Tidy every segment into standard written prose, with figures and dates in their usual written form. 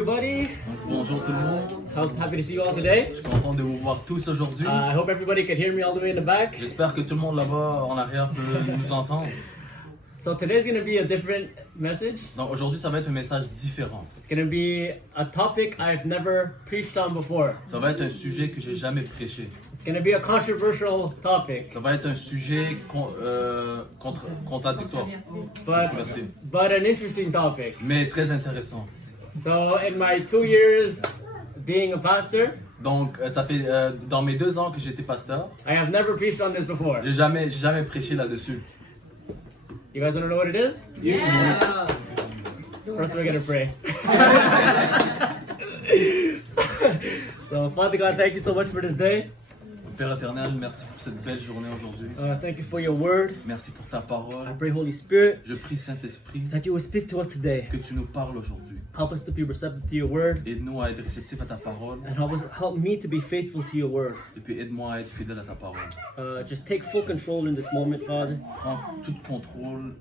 Everybody, Bonjour tout le monde, happy to see you all today. je suis content de vous voir tous aujourd'hui. I hope everybody can hear me all the way in the back. J'espère que tout le monde là-bas en arrière peut nous entendre. So today's going to be a different message. Donc aujourd'hui ça va être un message différent. It's going to be a topic I've never preached on before. Ça va être un sujet que j'ai jamais prêché. It's going to be a controversial topic, Ça va être un sujet contradictoire, Controversé. but an interesting topic. mais très intéressant. So in my 2 years being a pastor, Donc ça fait dans mes 2 ans que j'étais pasteur, I have never preached on this before. j'ai jamais prêché là-dessus. You guys want to know what it is? Yes. First we're going to pray. So Father God, thank you so much for this day. Père éternel, merci pour cette belle journée aujourd'hui. Thank you for your word. Merci pour ta I parole. pray, Holy Spirit, Je prie Saint-Esprit that you will speak to us today. que tu nous parles aujourd'hui. Help us to be receptive to your word, Aide-nous à être réceptifs à ta parole. and help me to be faithful to your word. Et puis aide-moi à être fidèle à ta parole. Just take full control in this moment, Father. Prends tout contrôle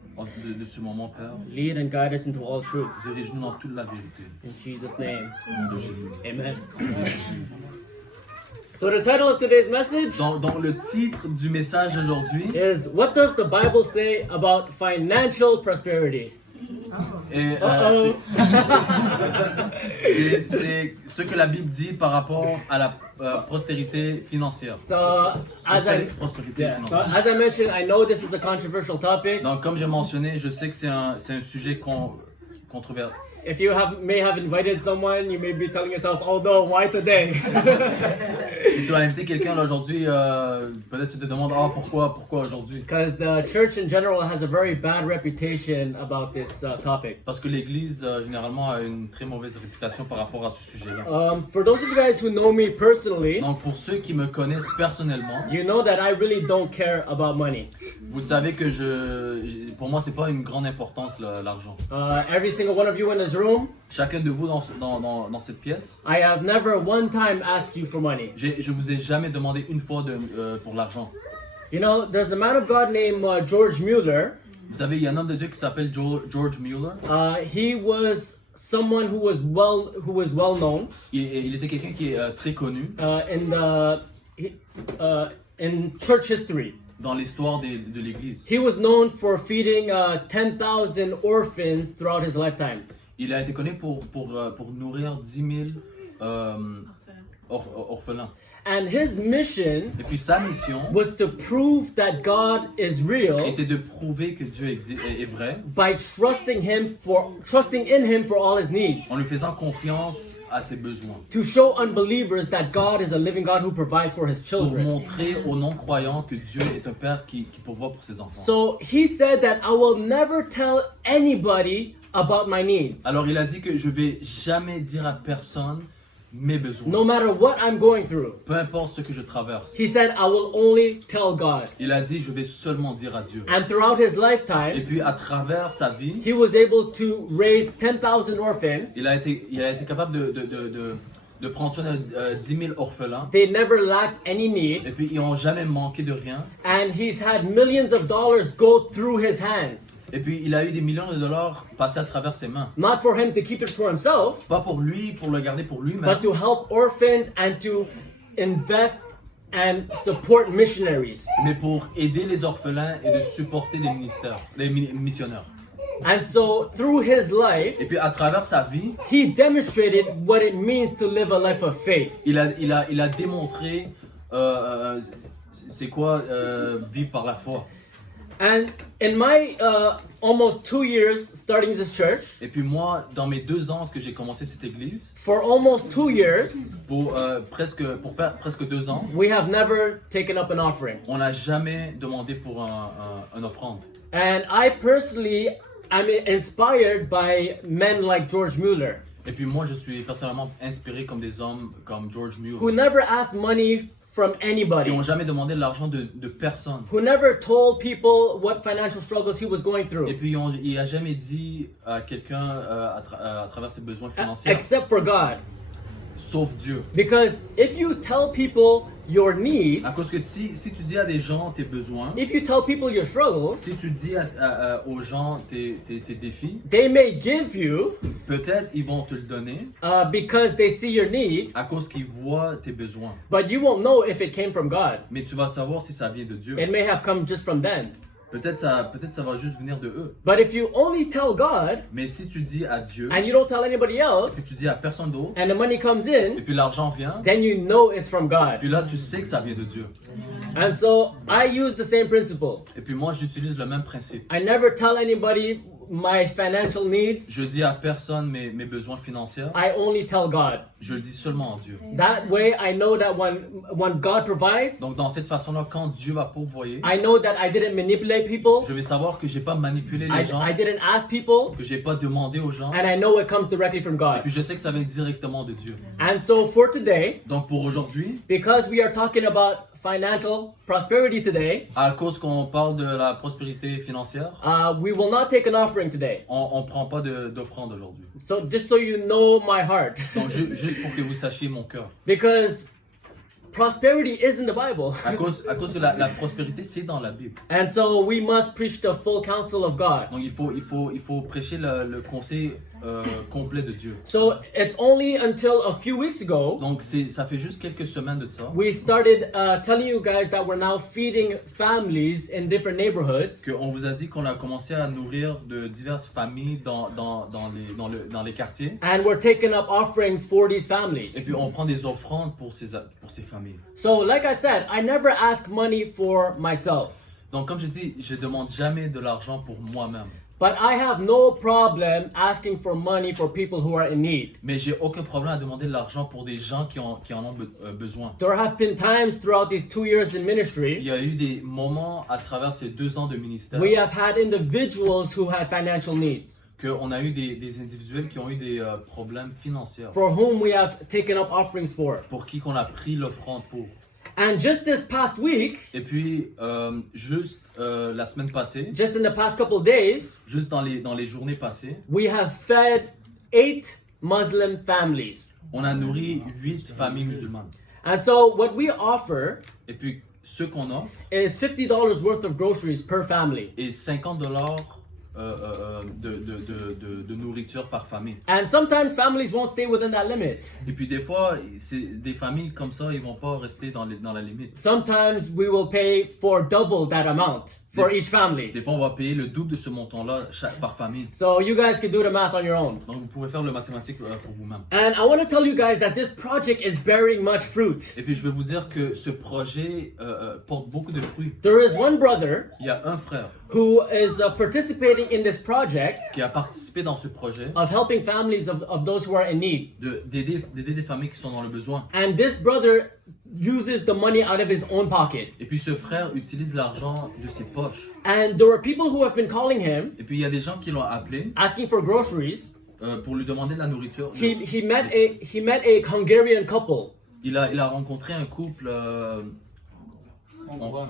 de ce moment, Père. Lead and guide us into all truth. Dirige-nous dans toute la vérité. In Jesus' name, Au nom de Jésus. amen. So the title of today's message Donc le titre du message d'aujourd'hui is What Does the Bible Say About Financial Prosperity? est c'est ce que la Bible dit par rapport à la prospérité financière. So Prospérité so financière. as I mentioned, I know this is a controversial topic. Donc comme j'ai mentionné, je sais que c'est un sujet controversé. If you may have invited someone, you may be telling yourself, "Oh no, why today?" Si tu as invité quelqu'un là aujourd'hui, peut-être tu te demandes pourquoi aujourd'hui? Because the church in general has a very bad reputation about this topic. Parce que l'Église généralement a une très mauvaise réputation par rapport à ce sujet-là. For those of you guys who know me personally, Donc pour ceux qui me connaissent personnellement, you know that I really don't care about money. vous savez que pour moi c'est pas une grande importance l'argent. Every single one of you in this room, Chacun de vous dans cette pièce, I have never one time asked you for money. je vous ai jamais demandé une fois pour l'argent. You know, there's a man of God named George Mueller. Vous savez, il y a un homme de Dieu qui s'appelle George Mueller. He was someone who was well known Il était quelqu'un qui est très connu in church history. dans l'histoire de l'Église. He was known for feeding 10,000 orphans throughout his lifetime. Il a été connu pour nourrir 10 000 orphelins. And his mission Et puis sa mission was to prove that God is real était de prouver que Dieu est vrai by trusting in him for all his needs. en lui faisant confiance à ses besoins. To show unbelievers that God is a living God who provides for his Pour children. montrer aux non-croyants que Dieu est un Père qui pourvoit pour ses enfants. So he said that I will never tell anybody about my needs. Alors il a dit que je vais jamais dire à personne mes besoins. No matter what I'm going through. Peu importe ce que je traverse. He said I will only tell God. Il a dit je vais seulement dire à Dieu. And throughout his Et lifetime, puis à travers sa vie, he was able to raise 10,000 orphans. il a été capable de prendre soin de 10 000 orphelins. They never lacked any need. Et puis ils n'ont jamais manqué de rien. And he's had millions of dollars go through his hands. Et puis il a eu des millions de dollars passés à travers ses mains. Not for him to keep it for himself, Pas pour lui, pour le garder pour lui-même, but to help orphans and to invest and support missionaries. mais pour aider les orphelins et de supporter les missionnaires. And so through his life, Et puis à travers sa vie, he demonstrated what it means to live a life of faith. il a démontré c'est quoi vivre par la foi. And in my almost 2 years starting this church, Et puis moi, dans mes 2 ans que j'ai commencé cette église, for almost 2 years, pour presque 2 ans, we have never taken up an offering. on n'a jamais demandé pour un offrande. And I personally am inspired by men like George Mueller, Et puis moi, je suis personnellement inspiré comme des hommes comme George who Mueller, never asked money from qui anybody, n'ont jamais demandé de l'argent de personne. who never told people what financial struggles he was going Et through, puis il n'a jamais dit à quelqu'un à travers ses besoins financiers, except for God. sauf Dieu. Because if you tell people your À needs, cause que si tu dis à des gens tes besoins, if you tell people your struggles, si tu dis aux gens tes défis, they may give you peut-être ils vont te le donner because they see your need, à cause qu'ils voient tes besoins. but you won't know if it came from God. Mais tu vas savoir si ça vient de Dieu. It may have come just from them. Peut-être ça va juste venir de eux. But if you only tell God Mais si tu dis à Dieu, and you don't tell anybody si else, tu dis à personne d'autre, and the money comes et in, puis l'argent vient, then you know it's from God. puis là tu sais que ça vient de Dieu. And so I use the same principle. Et puis moi j'utilise le même principe. I never tell anybody my financial needs. Je dis à personne mes besoins financiers. I only tell God. Je le dis seulement à Dieu. That way I know that when God provides, Donc dans cette façon-là, quand Dieu va pourvoyer, I know that I didn't manipulate people. je vais savoir que j'ai pas manipulé les gens, I didn't ask people, que j'ai pas demandé aux gens, and I know it comes directly from et God. puis je sais que ça vient directement de Dieu. And so for today, Donc pour aujourd'hui, because we are talking about financial prosperity today, à cause qu'on parle de la prospérité financière, we will not take an offering today. on prend pas d'offrande aujourd'hui. So just so you know my heart, Donc juste pour que vous sachiez mon cœur. because prosperity is in the Bible. À cause que la prospérité c'est dans la Bible. And so we must preach the full counsel of God. Donc il faut prêcher le conseil complet de Dieu. So it's only until a few weeks ago Donc ça fait juste quelques semaines de ça we started telling you guys that we're now feeding families in different neighborhoods. qu'on vous a dit qu'on a commencé à nourrir de diverses familles dans les quartiers. And we're taking up offerings for these Et families. puis on prend des offrandes pour ces familles. So like I said, I never ask money for myself. Donc comme je dis, je demande jamais de l'argent pour moi-même. But I have no problem asking for money for people who are in need. Mais j'ai aucun problème à demander de l'argent pour des gens qui en ont besoin. There have been times throughout these 2 years in Il ministry, y a eu des moments à travers ces 2 ans de ministère we have had individuals who had financial needs, qu'on a eu des individuels qui ont eu des problèmes financiers for whom we have taken up offerings for. pour qui qu'on a pris l'offrande pour. And just this past week, Et puis juste la semaine passée, just in the past couple days, juste dans les journées passées, we have fed 8 Muslim families. on a nourri 8 familles musulmanes. And so what we offer Et puis ce qu'on offre is $50 worth of groceries per family. est $50 de nourriture par famille. And sometimes families won't stay within that limit. Et puis des fois, c'est des familles comme ça, ils vont pas rester dans la limite. Sometimes we will pay for double that amount for each family. Des fois, on va payer le double de ce montant-là par famille. So you guys can do the math on your own. Donc vous pouvez faire le mathématique pour vous-même. And I want to tell you guys that this project is bearing much fruit. Et puis je vais vous dire que ce projet porte beaucoup de fruits. There is one brother Il y a un frère who is participating in this project qui a participé dans ce projet of helping families of those who are in need. d'aider des familles qui sont dans le besoin. And this brother uses the money out of his own pocket. Et puis ce frère utilise l'argent de ses poches. And there were people who have been calling him, Et puis il y a des gens qui l'ont appelé asking for groceries. pour lui demander de la nourriture. He met a Hungarian couple. Il a rencontré un couple Hongrois.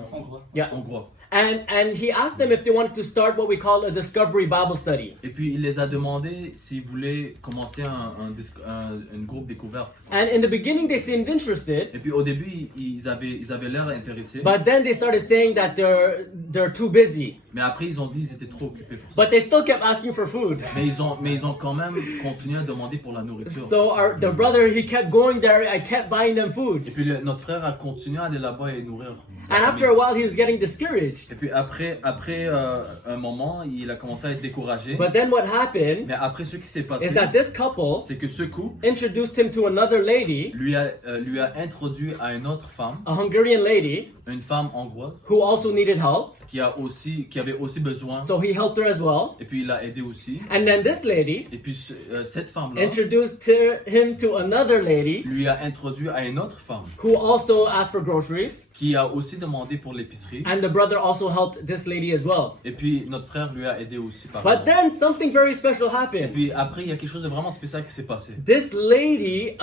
Yeah. hongrois. And he asked them if they wanted to start what we call a discovery Bible study. Et puis il les a demandé s'ils voulaient commencer un groupe découverte. And in the beginning they seemed interested, Et puis au début ils avaient l'air intéressés. but then they started saying that they're too busy. Mais après ils ont dit qu'ils étaient trop occupés pour ça. But they still kept asking for food. Mais ils ont quand même continué à demander pour la nourriture. So the brother, he kept going there. I kept buying them food. Et puis notre frère a continué à aller là-bas et nourrir. la And famille. after a while, he was getting discouraged. Et puis après un moment, il a commencé à être découragé. But then what happened Mais après ce qui s'est passé, is that this couple c'est que ce couple introduced him to another lady, lui a introduit à une autre femme, a Hungarian lady, une femme hongroise, who also needed help. qui avait aussi besoin. So he helped her as well. Et puis il l'a aidé aussi. And then this lady Et puis cette femme-là introduced him to another lady lui a introduit à une autre femme who also asked for groceries. qui a aussi demandé pour l'épicerie. And the brother also helped this lady as well. Et puis notre frère lui a aidé aussi par But then something very special Et happened. puis après, il y a quelque chose de vraiment spécial qui s'est passé. This lady,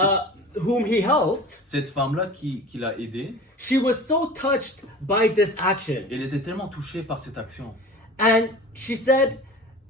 whom he helped, Cette femme-là qui l'a aidé, she was so touched by this action. elle était tellement touchée par cette action. And she said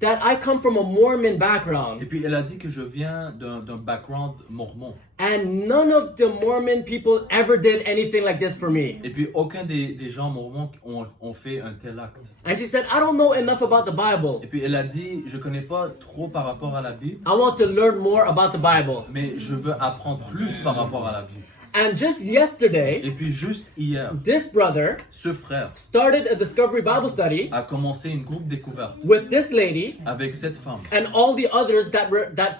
that I come from a Mormon Et background, puis elle a dit que je viens d'un background mormon. and none of the Mormon people ever did anything like this for me. Et puis aucun des gens mormons ont fait un tel acte. And she said, I don't know enough about the Bible. Et puis elle a dit, je connais pas trop par rapport à la Bible, I want to learn more about the Bible. mais je veux apprendre plus par rapport à la Bible. And just yesterday, Et puis juste hier, this brother ce frère started a Discovery Bible study a commencé une groupe découverte with this lady avec cette femme. and all the others that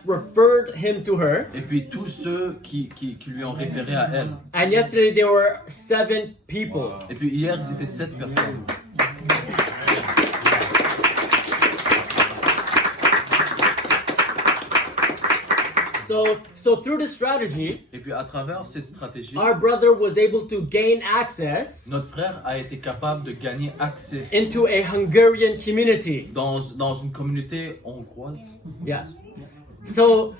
referred him to her. Et puis tous ceux qui lui ont référé à elle. And yesterday there were 7 people. Et puis hier, ils étaient 7 personnes. So through this strategy, Et puis à travers cette stratégie, our brother was able to gain access notre frère a été capable de gagner accès into a Hungarian community. dans une communauté hongroise. Yeah. So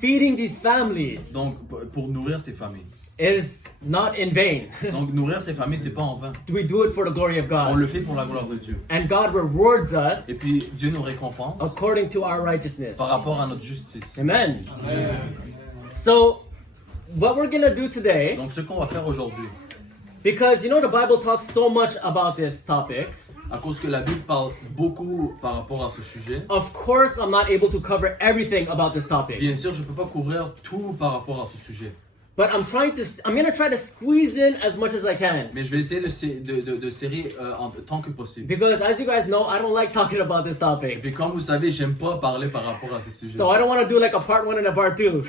feeding these families Donc pour nourrir ces familles. is not in vain. Donc nourrir ces familles, c'est pas en vain. We do it for the glory of On God. le fait pour la gloire de Dieu. And God rewards us Et puis Dieu nous récompense according to our righteousness. par rapport à notre justice. Amen. So what we're gonna do today, Donc ce qu'on va faire aujourd'hui, because you know the Bible talks so much about this topic, à cause que la Bible parle beaucoup par rapport à ce sujet, of course I'm not able to cover everything about this topic. bien sûr, je ne peux pas couvrir tout par rapport à ce sujet. But I'm gonna try to squeeze in as much as I can. Mais je vais essayer de serrer en tant que possible. Because as you guys know, I don't like talking about this Et topic. puis comme vous savez, j'aime pas parler par rapport à ce sujet. So I don't want to do like a part 1 and a part 2.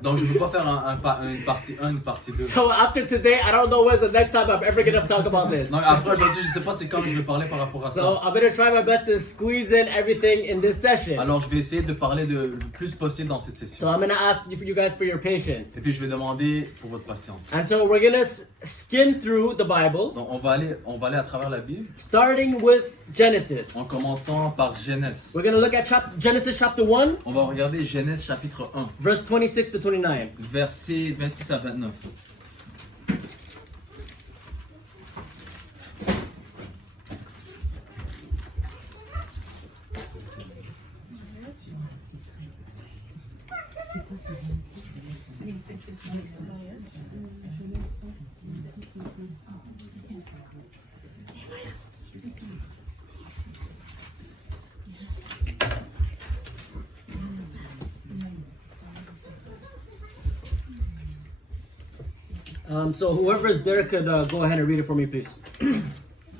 Donc je ne peux pas faire une partie 1, une partie 2. So after today, I don't know when's the next time I'm ever gonna talk about this. Donc après aujourd'hui, je ne sais pas c'est quand je vais parler par rapport à So ça. I'm gonna try my best to squeeze in everything in this session. Alors je vais essayer de parler le plus possible dans cette session. So I'm gonna ask you guys for your patience. Et puis je vais demander pour votre patience. And so we're gonna skim through the Bible, Donc on va aller à travers la Bible starting with Genesis. en commençant par Genèse. We're gonna look at Genesis chapter 1, On va regarder Genèse chapitre 1, verse 26 to 29. versets 26 à 29. So whoever is there could go ahead and read it for me, please.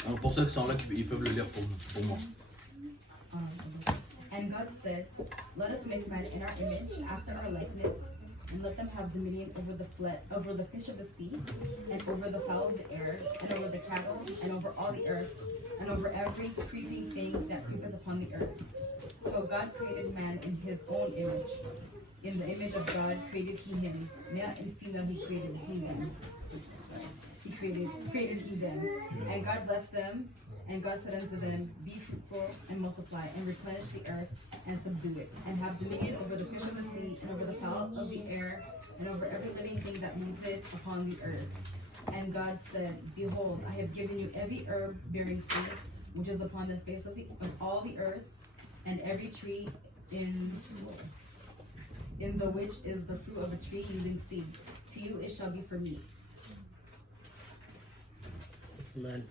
Alors pour ceux qui sont là, ils peuvent le lire pour moi. And God said, let us make man in our image, after our likeness, and let them have dominion over the fish of the sea, and over the fowl of the air, and over the cattle, and over all the earth, and over every creeping thing that creepeth upon the earth. So God created man in his own image. In the image of God created he him. Male and female he created them. He created he them. And God blessed them. And God said unto them, be fruitful and multiply, and replenish the earth, and subdue it, and have dominion over the fish of the sea, and over the fowl of the air, and over every living thing that moveth upon the earth. And God said, behold, I have given you every herb bearing seed, which is upon the face of all the earth, and every tree in the which is the fruit of a tree yielding seed. To you it shall be for meat. Amen.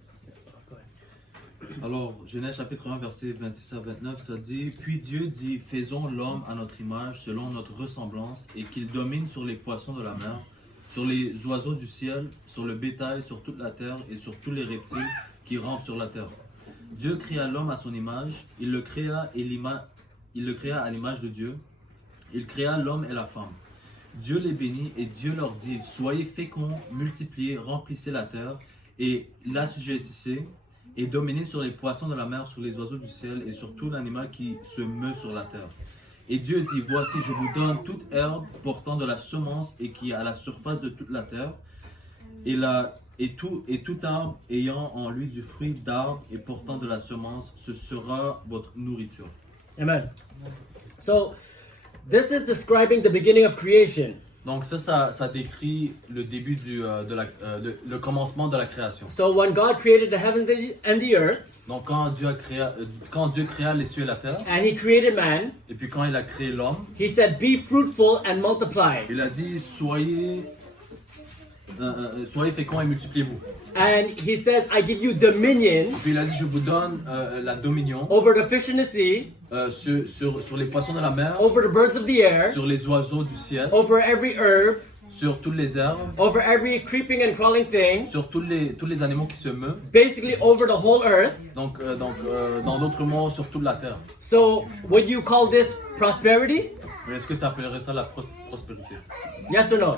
Alors, Genèse chapitre 1, versets 26 à 29, ça dit « Puis Dieu dit, faisons l'homme à notre image, selon notre ressemblance, et qu'il domine sur les poissons de la mer, sur les oiseaux du ciel, sur le bétail, sur toute la terre, et sur tous les reptiles qui rampent sur la terre. Dieu créa l'homme à son image, il le créa à l'image de Dieu, il créa l'homme et la femme. Dieu les bénit, et Dieu leur dit, soyez féconds, multipliez, remplissez la terre, et l'assujettissez, et dominez sur les poissons de la mer, sur les oiseaux du ciel, et sur tout l'animal qui se meut sur la terre. Et Dieu dit, voici, je vous donne toute herbe portant de la semence et qui est à la surface de toute la terre, et tout arbre ayant en lui du fruit d'arbre et portant de la semence, ce sera votre nourriture. Amen. So this is describing the beginning of creation. Donc ça décrit le début le commencement de la création. So when God created the heavens and the earth, Donc quand Dieu créa les cieux et la terre, and He created man, et puis quand il a créé l'homme, He said, "Be fruitful and multiply." il a dit soyez féconds et multipliez-vous. And He says, "I give you dominion Et puis il a dit je vous donne la dominion over the fish in the sea, sur les poissons de la mer, over the birds of the air, sur les oiseaux du ciel, over every herb, sur toutes les herbes, over every creeping and crawling thing, sur tous les animaux qui se meuvent. basically over the whole earth." Donc dans d'autres mots, sur toute la terre. So would you call this prosperity? Mais est-ce que tu appellerais ça la prospérité? Yes or no?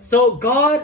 So God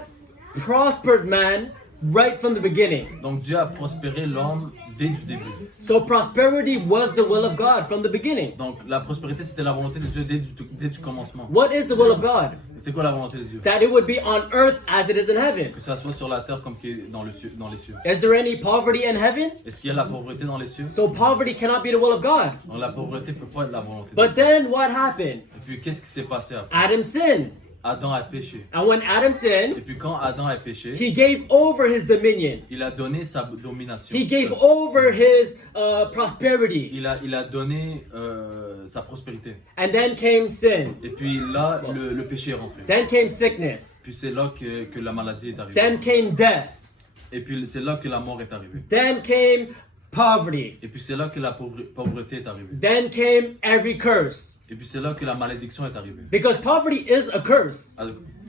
prospered man right from the beginning. Donc Dieu a prospéré l'homme dès du début. So prosperity was the will of God from the beginning. Donc la prospérité c'était la volonté de Dieu dès du commencement. What is the will of God? C'est quoi la volonté de Dieu? That it would be on earth as it is in heaven. Que ça soit sur la terre comme qu'il est dans les cieux. Is there any poverty in heaven? Est-ce qu'il y a la pauvreté dans les cieux? So poverty cannot be the will of God. Donc la pauvreté peut pas être la volonté de But Dieu. then what happened? Et puis qu'est-ce qui s'est passé après? Adam sinned. Adam a péché. And when Adam sinned, Et puis quand Adam a péché, he gave over his dominion. il a donné sa domination. He gave over his prosperity. Il a donné sa prospérité. And then came sin. Et puis là, le péché est rentré. Then came sickness. Puis c'est là que la maladie est arrivée. Then came death. Et puis c'est là que la mort est arrivée. Then came poverty. Et puis c'est là que la pauvreté est arrivée. Then came every curse. Et puis c'est là que la malédiction est arrivée. Because poverty is a curse.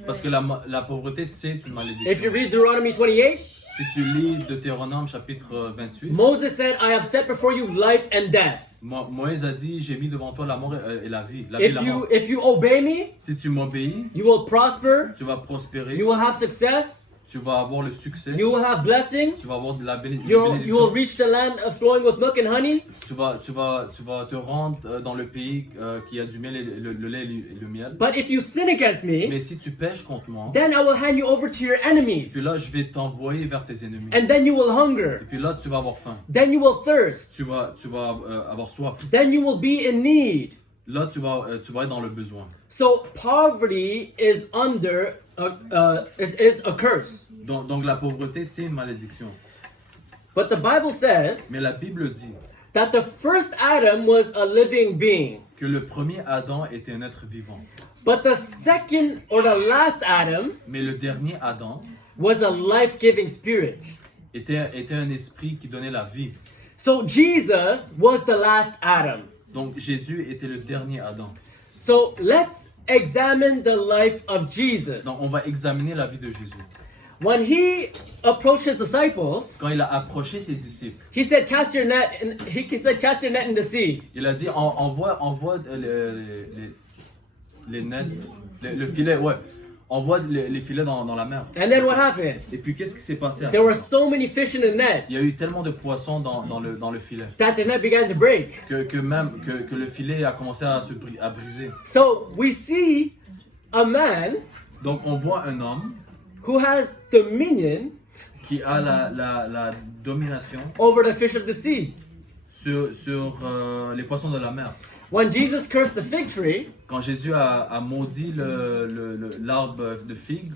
Parce que la pauvreté, c'est une If you malédiction. read Deuteronomy 28, Si tu lis Deutéronome chapitre 28, Moses said, "I have set before you life and death. Moïse a dit, j'ai mis devant toi la mort et la vie. La vie et la mort. If you obey me, Si tu m'obéis, you will prosper, tu vas prospérer, you will have success, tu vas avoir le succès, you will have blessing, tu vas avoir de la you will bénédiction. reach the land of flowing with milk and honey." Tu vas te rendre dans le pays qui a du miel et le lait et le miel. But if you sin against me, Mais si tu pèches contre moi, then I will hand you over to your enemies. puis là je vais t'envoyer vers tes ennemis. And then you will hunger. Et puis là tu vas avoir faim. Then you will thirst. Tu vas avoir soif. Then you will be in need. Là tu vas être dans le besoin. So poverty is under it is a curse. Donc la pauvreté c'est une malédiction. But the Bible says Mais la Bible dit that the first Adam was a living being. que le premier Adam était un être vivant. But the second or the last Adam Mais le dernier Adam was a life-giving spirit. était un esprit qui donnait la vie. So Jesus was the last Adam. Donc Jésus était le dernier Adam. So let's examine the life of Jesus. Donc on va examiner la vie de Jésus. When he approached his disciples, Quand il a approché ses disciples, he said, "Cast your net." And he said, "Cast your net in the sea." il a dit envoie les nets, le filet, ouais. Envoie les filets dans la mer. And then what happened? Et puis qu'est-ce qui s'est passé après? There were so many fish in the net Il y a eu tellement de poissons dans le filet that the net began to break. que le filet a commencé à briser. So we see a man Donc on voit un homme who has dominion qui a la domination over the fish of the sea. sur les poissons de la mer. When Jesus cursed the fig tree, Quand Jésus a maudit l'arbre de figue,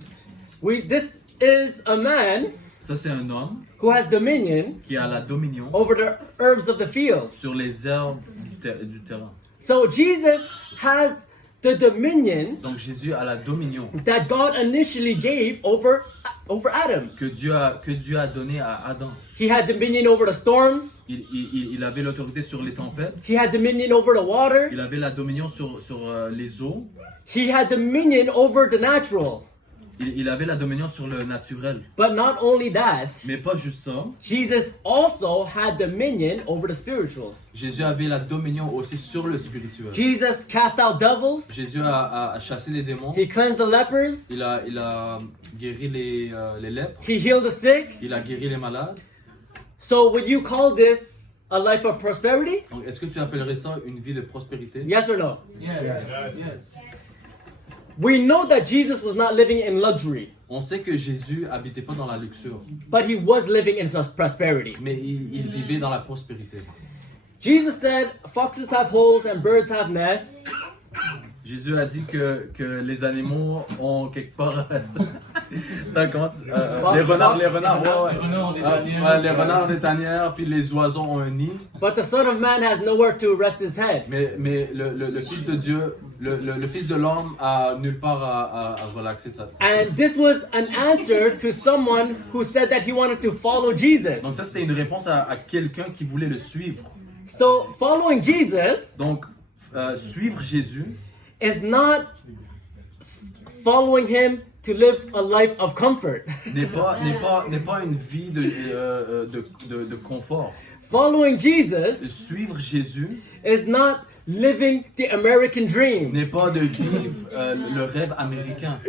this is a man ça c'est un homme who has dominion qui a la dominion over the herbs of the field. sur les herbes du terrain. So Jesus has the dominion Donc Jésus a la dominion that God initially gave over Adam. que Dieu a donné à Adam. He had dominion over the storms. Il avait l'autorité sur les tempêtes. He had dominion over the water. Il avait la dominion sur les eaux. He had dominion over the natural. Il avait la dominion sur le naturel. But not only that, Mais pas juste ça. Jesus also had dominion over the spiritual. Jésus avait la dominion aussi sur le spirituel. Jesus cast out devils. Jésus a chassé les démons. He cleansed the lepers. Il a guéri les lèpres. He healed the sick. Il a guéri les malades. So would you call this a life of prosperity? Donc, est-ce que tu appellerais ça une vie de prospérité? Yes or no? Yes. We know that Jesus was not living in luxury, On sait que Jésus habitait pas dans la luxure, but he was living in prosperity. mais il vivait dans la prospérité. Jesus said, "Foxes have holes and birds have nests, Jésus a dit que les animaux ont quelque part. Comment les renards, ouais. Les renards des tanières, puis les oiseaux ont un nid. But the Son of Man has nowhere to rest his head. Mais le Fils de Dieu, le Fils de l'homme a nulle part à relaxer sa tête. And this was an answer to someone who said that he wanted to follow Jesus. Donc ça, c'était une réponse à quelqu'un qui voulait le suivre. So following Jesus Donc, suivre Jésus is not following him to live a life of comfort. n'est pas une vie de confort. Following Jesus Suivre Jésus is not living the American dream. n'est pas de vivre le rêve américain.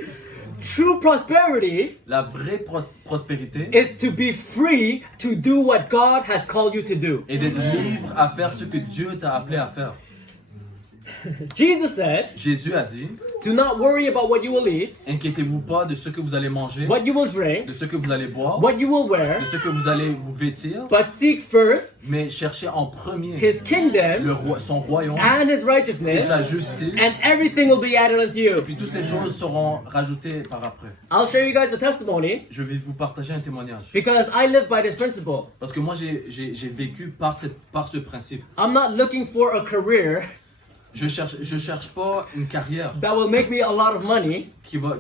True prosperity La vraie prospérité is to be free to do what God has called you to do. est d'être libre à faire ce que Dieu t'a appelé à faire. Jesus said, Jésus a dit, do not worry about what you will eat, inquiétez-vous pas de ce que vous allez manger, what you will drink, de ce que vous allez boire, what you will wear, de ce que vous allez vous vêtir, but seek first mais cherchez en premier his kingdom son royaume and his et righteousness, sa justice, and everything will be added unto you. puis toutes ces choses seront rajoutées par après. I'll share you guys a testimony Je vais vous partager un témoignage. because I live by this principle. Parce que moi, j'ai vécu par ce principe. I'm not looking for a career Je cherche pas une carrière that will make me a lot of money. qui va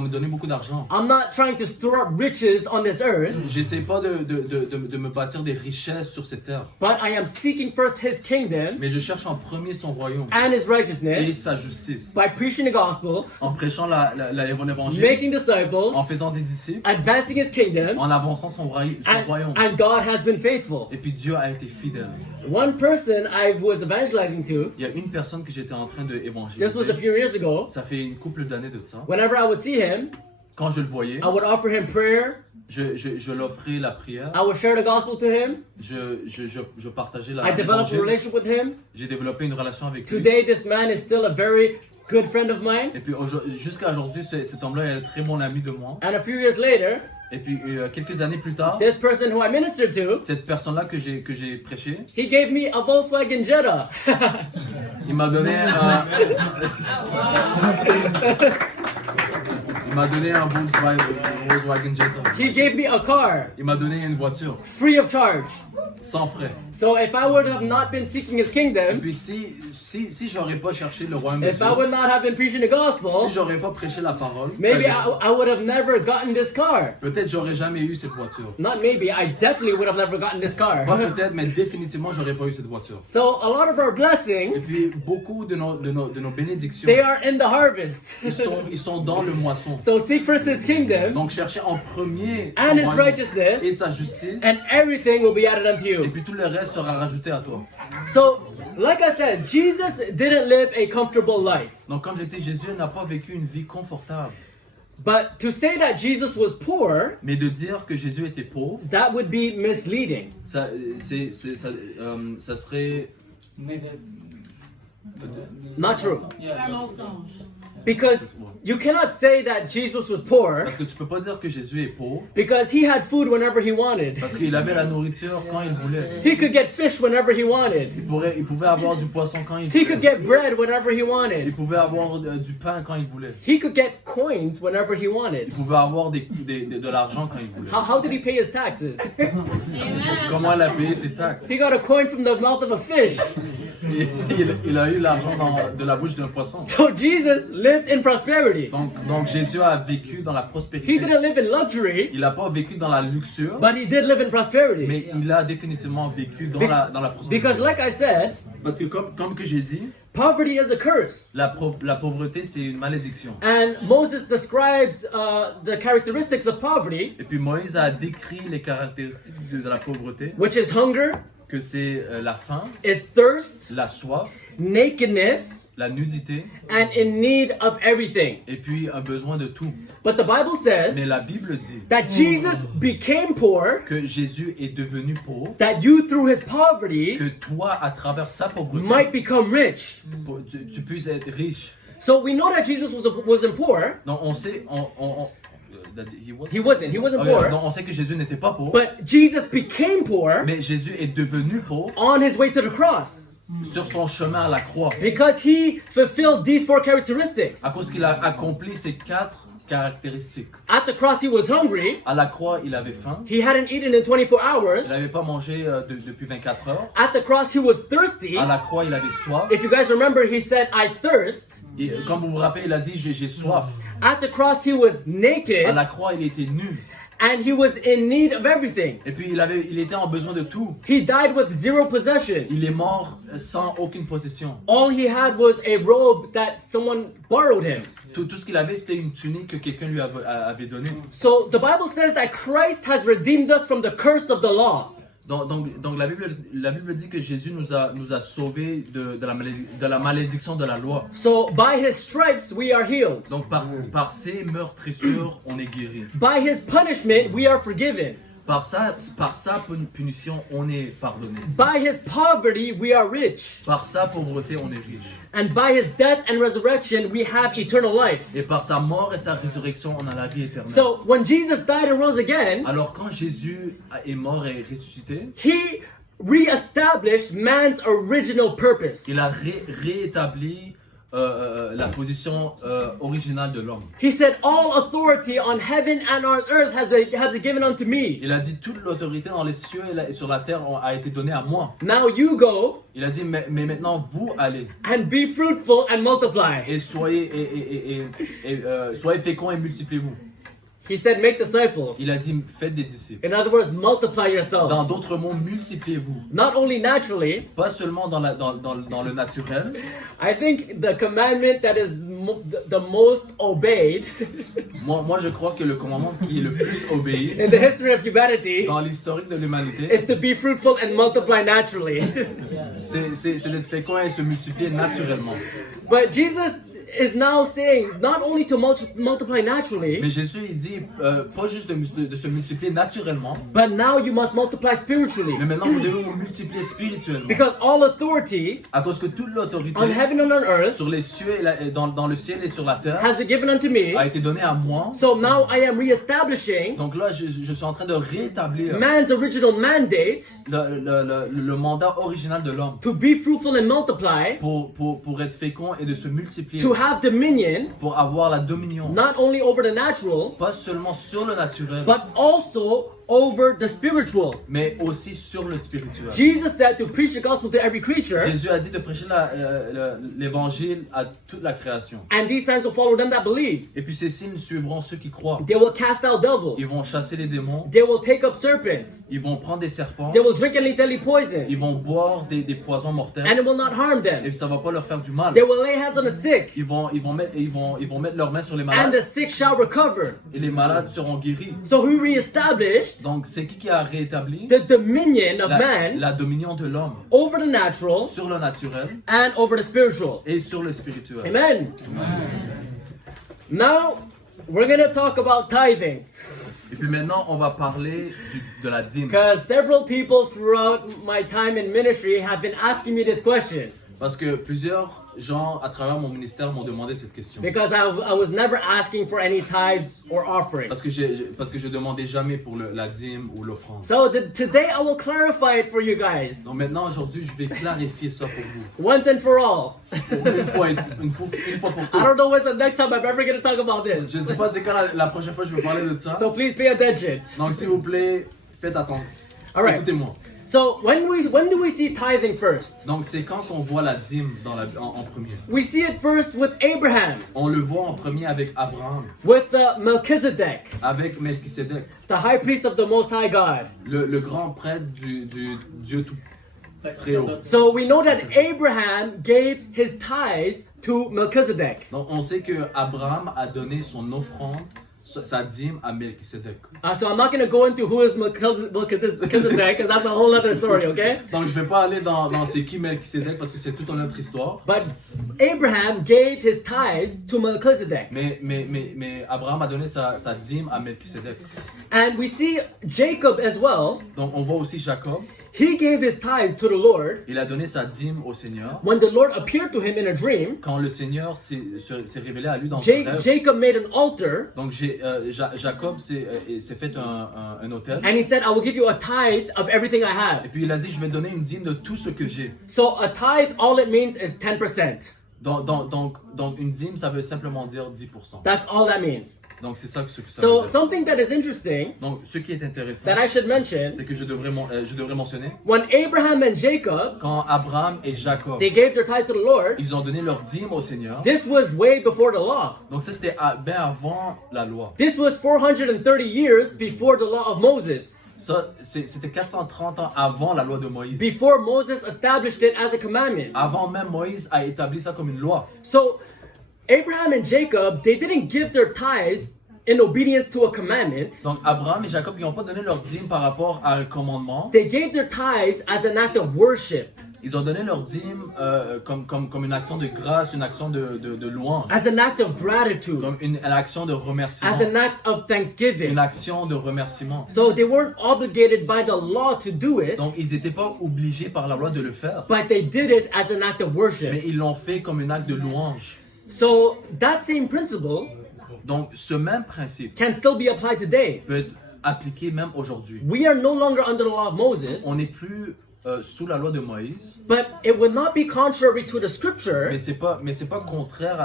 me donner beaucoup d'argent. I'm not trying to store up riches on this earth, J'essaie pas de me bâtir des richesses sur cette terre. but I am seeking first his kingdom Mais je cherche en premier son royaume and his et righteousness sa justice. by preaching the gospel, En prêchant l'évangile, making disciples, en faisant des disciples, advancing his kingdom, en avançant son royaume. and God has been faithful. Et puis Dieu a été fidèle. One person I was evangelizing to, Il y a une personne que j'étais en train this was a d'évangéliser. few years ago. Ça fait une couple d'années de ça. Whenever I would see him, Quand je le voyais, I would offer him prayer, je l'offrais la prière. I would share the gospel to him, Je partageais I developed a l'évangile. relationship with him. J'ai développé une relation avec lui. Today, this man is still a very good friend of mine. Et puis jusqu'à aujourd'hui, cet homme-là est un très bon ami de moi. And a few years later, Et puis quelques années plus tard, this person who I ministered to, cette personne-là que j'ai prêché, he gave me a Volkswagen Jetta. il m'a donné un Volkswagen Jetta. He gave me a car, Il m'a donné une voiture free of charge. sans frais. So if I would have not been seeking his Et kingdom, puis si j'aurais pas cherché le royaume de if Dieu, I would not have been preaching the gospel, si j'aurais pas prêché la parole, maybe I would have never gotten this car. peut-être j'aurais jamais eu cette voiture. Not maybe, I definitely would have never gotten this Pas car. peut-être, mais définitivement j'aurais pas eu cette voiture. So a lot of our Et blessings, puis beaucoup de nos bénédictions, they are in the harvest. ils sont dans le moisson. So seek first his kingdom Donc cherchez en premier and son his royaume et righteousness, sa justice, and everything will be added unto et you. puis tout le reste sera rajouté à toi. So, like I said, Jesus didn't live a comfortable life. Donc comme je dis, Jésus n'a pas vécu une vie confortable. But to say that Jesus was poor, Mais de dire que Jésus était pauvre, that would be misleading. ça serait... Not true. Yeah. Because you cannot say that Jesus was poor Parce que tu peux pas dire que Jésus est pauvre, because he had food whenever he wanted. parce qu'il avait la nourriture quand il voulait. He could get fish whenever he wanted. Il pouvait avoir du poisson quand il He could voulait. get bread whenever he Il wanted. pouvait avoir du pain quand il voulait. He could get coins whenever he Il wanted. pouvait avoir de l'argent quand il voulait. How did he pay his taxes? Comment il a payé ses taxes? He got a coin from the mouth of a fish. Il a eu l'argent de la bouche d'un poisson. So Jesus lived in prosperity. Donc Jésus a vécu dans la He prospérité. didn't live in luxury, Il n'a pas vécu dans la luxure, but he did live in prosperity. mais il a définitivement vécu dans la prospérité. Because like I said, Parce que comme que j'ai dit, poverty is a curse. la pauvreté c'est une malédiction. And Moses describes the characteristics of poverty, Et puis Moïse a décrit les caractéristiques de la pauvreté, which is hunger, que c'est la faim, is thirst, la soif, nakedness, la nudité, and in need of everything. et puis un besoin de tout. But the Bible Mais says la Bible dit that Jesus became poor, que Jésus est devenu pauvre, that you through his poverty que toi, à travers sa pauvreté, might become rich. tu puisses être riche. So we know that Jesus wasn't poor. Donc on sait, that He wasn't Ok, poor. donc on sait que Jésus n'était pas pauvre, But Jesus became poor mais Jésus est devenu pauvre on his way to the cross. sur son chemin à la croix. because he fulfilled these 4 characteristics. À cause qu'il a accompli ces 4 caractéristiques. At the cross, he was hungry. À la croix, il avait faim. He hadn't eaten in 24 Il hours. n'avait pas mangé depuis 24 heures. At the cross, he was thirsty. À la croix, il avait soif. If you guys remember, he said, I thirst. Et, comme vous vous rappelez, il a dit j'ai soif. At the cross, he was À naked la croix, il était nu. and he was in need of everything. Et puis il était en besoin de tout. He died with 0 possession. Il est mort sans aucune possession. All he had was a robe that someone borrowed him. Tout ce qu'il avait, c'était une tunique que quelqu'un lui avait donnée. So the Bible says that Christ has redeemed us from the curse of the law. Donc la Bible dit que Jésus nous a sauvés de la malédiction de la loi. So by his stripes we are healed. Donc par ses meurtrissures, on est guéri. By his punishment we are forgiven. Par sa punition, on est pardonné. By his poverty we are rich. Par sa pauvreté, on est riche. And by his death and resurrection we have eternal life. Et par sa mort et sa résurrection, on a la vie éternelle. So when Jesus died and rose again, Alors quand Jésus est mort et ressuscité, he re-established man's original purpose. il a réétabli la position originale de l'homme. He said, all authority on heaven and on earth has been given unto me. Il a dit toute l'autorité dans les cieux et sur la terre a été donnée à moi. Now you go Il a dit mais maintenant vous allez and be fruitful and multiply. et soyez féconds et multipliez-vous. He said, make disciples. Il a dit faites des disciples. In other words, multiply Dans yourselves. d'autres mots, multipliez-vous. Not only naturally, Pas seulement dans le naturel. I think the commandment that is the most obeyed Moi je crois que le commandement qui est le plus obéi in the history of humanity dans l'historique de l'humanité, is to be fruitful and multiply naturally. c'est d'être fécond et se multiplier naturellement. But Jesus is now saying not only to multiply naturally, Mais Jésus il dit pas juste de se multiplier naturellement, but now you must multiply spiritually. mais maintenant vous devez vous multiplier spirituellement. Because all authority À cause que toute l'autorité on heaven and on earth sur les cieux et dans le ciel et sur la terre has been given unto me. a été donnée à moi. So now I am reestablishing Donc là je suis en train de rétablir man's original mandate le mandat original de l'homme to be fruitful and multiply, pour être fécond et de se multiplier, to have dominion, pour avoir la dominion, not only over the natural, pas seulement sur le naturel, but also over the spiritual. mais aussi sur le spirituel. Jesus said to preach the gospel to every creature, Jésus a dit de prêcher l'évangile à toute la création. and these signs will follow them that believe. Et puis ces signes suivront ceux qui croient. They will cast out devils. Ils vont chasser les démons, They will take up serpents. ils vont prendre des serpents, They will drink any deadly poison, ils vont boire des poisons mortels, and it will not harm et them. ça va pas leur faire du mal. They will lay hands on the sick, Ils vont mettre leurs mains sur les and malades, the sick shall recover. et les malades seront guéris. So he reestablished Donc c'est qui a rétabli the dominion of man la dominion de l'homme over the natural sur le naturel and over the spiritual. et sur le spirituel. Amen. Now we're gonna talk about tithing, Et puis maintenant, on va parler de la dîme. because several people throughout my time in ministry have been asking me this question. Parce que plusieurs gens à travers mon ministère m'ont demandé cette question. Because I was never asking for any tithes or offerings. Parce que je demandais jamais pour la dîme ou l'offrande. So today I will clarify it for you guys, Donc maintenant, aujourd'hui, je vais clarifier ça pour vous. once and for all. Une fois pour I toutes. don't know when's the next time I'm ever gonna talk about this. Je ne sais pas c'est quand la prochaine fois je vais parler de ça. So please pay attention. Donc s'il vous plaît, faites attention. All right. Écoutez-moi. So when do we see tithing first? Donc c'est quand on voit la dîme en premier. We see it first with Abraham, On le voit en premier avec Abraham, with Melchizedek, avec Melchisédek, the high priest of the Most High God. le grand prêtre du Dieu tout très haut. So we know that Abraham gave his tithes to Melchizedek. Donc on sait que Abraham a donné son offrande, sa dîme à Melchisédek. So I'm not going to go into who is Melchizedek, because that's a whole other story, okay? Donc je vais pas aller dans c'est qui Melchisédek parce que c'est toute une autre histoire. But Abraham gave his tithes to Melchizedek. Mais Abraham a donné sa dîme à Melchisédek. And we see Jacob as well. Donc on voit aussi Jacob. he gave his tithes to the Lord Il a donné sa dîme au Seigneur. when the Lord appeared to him in a dream. Quand le Seigneur s'est révélé à lui dans son rêve, Jacob made an altar donc Jacob s'est fait un autel. and he said, I will give you a tithe of everything I Et have. puis il a dit, je vais donner une dîme de tout ce que j'ai. So a tithe, all it means is 10%. Donc une dîme, ça veut simplement dire 10%. That's all that means. Donc c'est ça ce que ça So veut dire. something that is interesting Donc ce qui est intéressant, that I should mention, c'est que je devrais mentionner, when Abraham and Jacob, quand Abraham et Jacob, they gave their tithes to the Lord, ils ont donné leur dîme au Seigneur. this was way before the law. Donc ça c'était bien avant la loi. This was 430 years before the law of Moses. Ça c'était 430 ans avant la loi de Moïse. Before Moses established it as a commandment. Avant même Moïse a établi ça comme une loi. So Abraham and Jacob, they didn't give their tithes in obedience to a commandment. Donc Abraham et Jacob, ils n'ont pas donné leur dîme par rapport à un commandement. They gave their tithes as an act of worship, Ils ont donné leur dîme comme une action de grâce, une action de louange, as an act of gratitude, comme une action de remerciement, as an act of thanksgiving. une action de remerciement. So they weren't obligated by the law to do it, Donc ils n'étaient pas obligés par la loi de le faire, but they did it as an act of mais worship. ils l'ont fait comme un acte de louange. So that same principle Donc ce même principe can still be applied today. peut être appliqué même aujourd'hui. We are no longer under the law of Moses, On n'est plus sous la loi de Moïse, but it would not be contrary to the scripture mais c'est pas contraire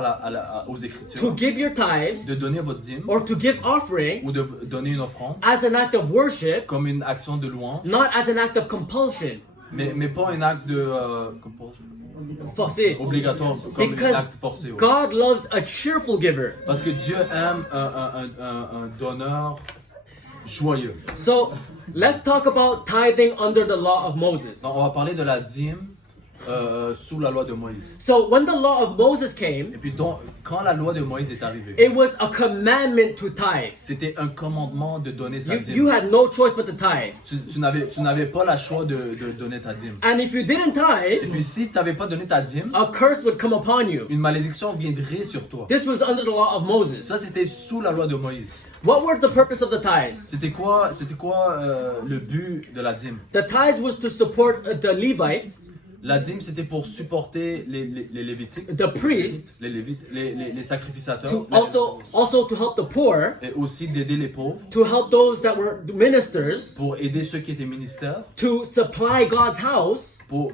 aux to Écritures give your tithes de donner votre dîme or to give offering ou de donner une offrande as an act of worship, comme une action de louange, not as an act of compulsion. mais pas un acte de Forcé. obligatoire comme un Because acte forcé. Ouais. God loves a cheerful giver. Parce que Dieu aime un donneur joyeux. So let's talk about tithing under the law of Moses. Donc, on va parler de la dîme sous la loi de Moïse. So when the law of Moses Et came, puis donc, quand la loi de Moïse est arrivée, it was a commandment to tithe. c'était un commandement de donner sa You dîme. had no choice but to tithe. Tu n'avais pas le choix de donner ta dîme. And if you didn't Et tithe, puis si tu n'avais pas donné ta dîme, a curse would come upon you. une malédiction viendrait sur toi. This was under the law of Moses. Ça, c'était sous la loi de Moïse. What were the purpose of the tithes? C'était quoi le but de la dîme? The tithes was to support the Levites, La dîme, c'était pour supporter les Lévitiques, the priests, les Lévites, les sacrificateurs, to also to help the poor, et aussi d'aider les pauvres, to help those that were ministers, pour aider ceux qui étaient ministères, to supply God's house, pour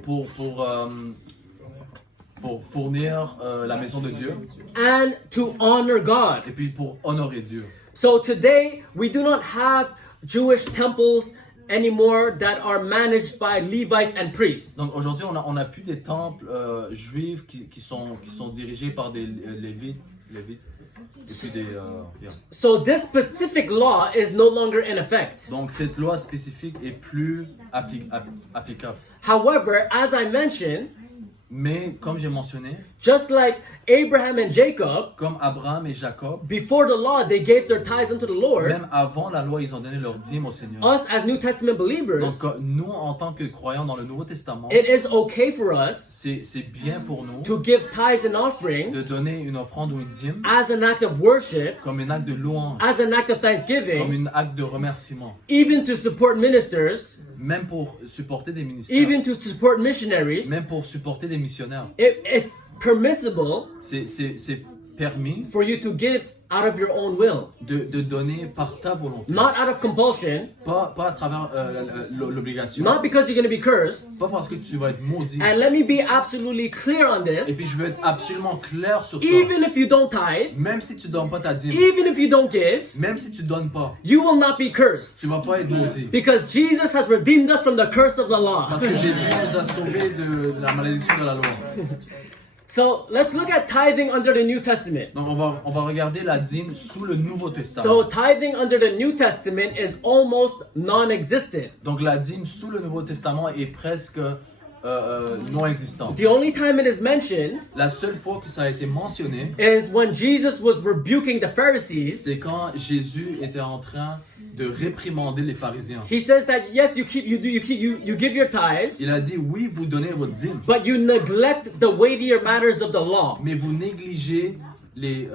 fournir la maison de Dieu, and to honor God. et puis pour honorer Dieu. So today we do not have Jewish temples anymore that are managed by Levites and priests. Donc aujourd'hui, on a plus des temples juifs qui sont dirigés par des Lévites, et puis des... yeah. So this specific law is no longer in effect. Donc cette loi spécifique est plus applicable. However, as I mentioned, Mais comme j'ai mentionné, just like Abraham and Jacob, comme Abraham et Jacob, before the law, they gave their tithes unto the Lord. même avant la loi, ils ont donné leur dîme au Seigneur. Us as New Testament believers, Donc nous, en tant que croyants dans le Nouveau Testament, it is okay for us c'est bien pour nous to give tithes and de offerings donner une offrande ou une dîme as an act of worship, comme un acte de louange, as an act of comme thanksgiving, un acte de remerciement, even to support ministers, même pour supporter des ministères, even to support missionaries. même pour supporter des missionnaires. It's permissible C'est permis for you to give out of your own will, de donner par ta volonté, not out of compulsion, pas à travers l'obligation, not because you're going to be cursed. pas parce que tu vas être maudit. And let me be absolutely clear on Et puis this. je veux être absolument clair sur ça. Even if you don't tithe, Même si tu donnes pas ta dîme, even if you don't give, même si tu donnes pas, you will not be cursed. tu vas pas être maudit. Because Jesus has redeemed us from the curse of the law. Parce que Jésus nous a sauvés de la malédiction de la loi. So let's look at tithing under the New Testament. Donc on va regarder la dîme sous le Nouveau Testament. So tithing under the New Testament is almost non-existent. Donc la dîme sous le Nouveau Testament est presque non existante. The only time it is mentioned La seule fois que ça a été mentionné, is when Jesus was rebuking the Pharisees. c'est quand Jésus était en train de réprimander les pharisiens. He says that yes, you give your tithes, Il a dit oui, vous donnez votre dîme, but you neglect the weightier matters of the law. mais vous négligez les